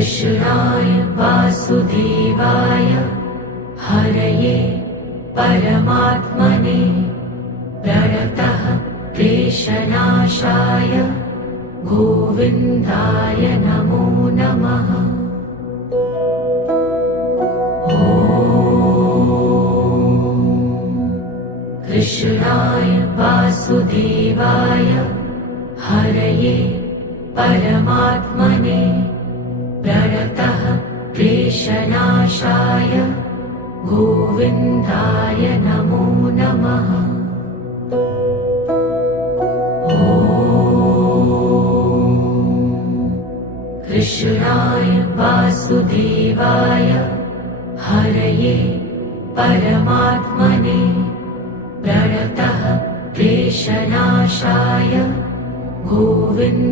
कृष्णाय वासुदेवाय हरये परमात्मने प्रणतः क्लेशनाशाय गोविन्दाय नमो नमः। कृष्णाय वासुदेवाय हरये परमात्मने प्रणतः क्लेशनाशाय गोविन्दाय नमो नमः। कृष्णाय वासुदेवाय हरये परमात्मने प्रणतः क्लेशनाशाय गोविन्दाय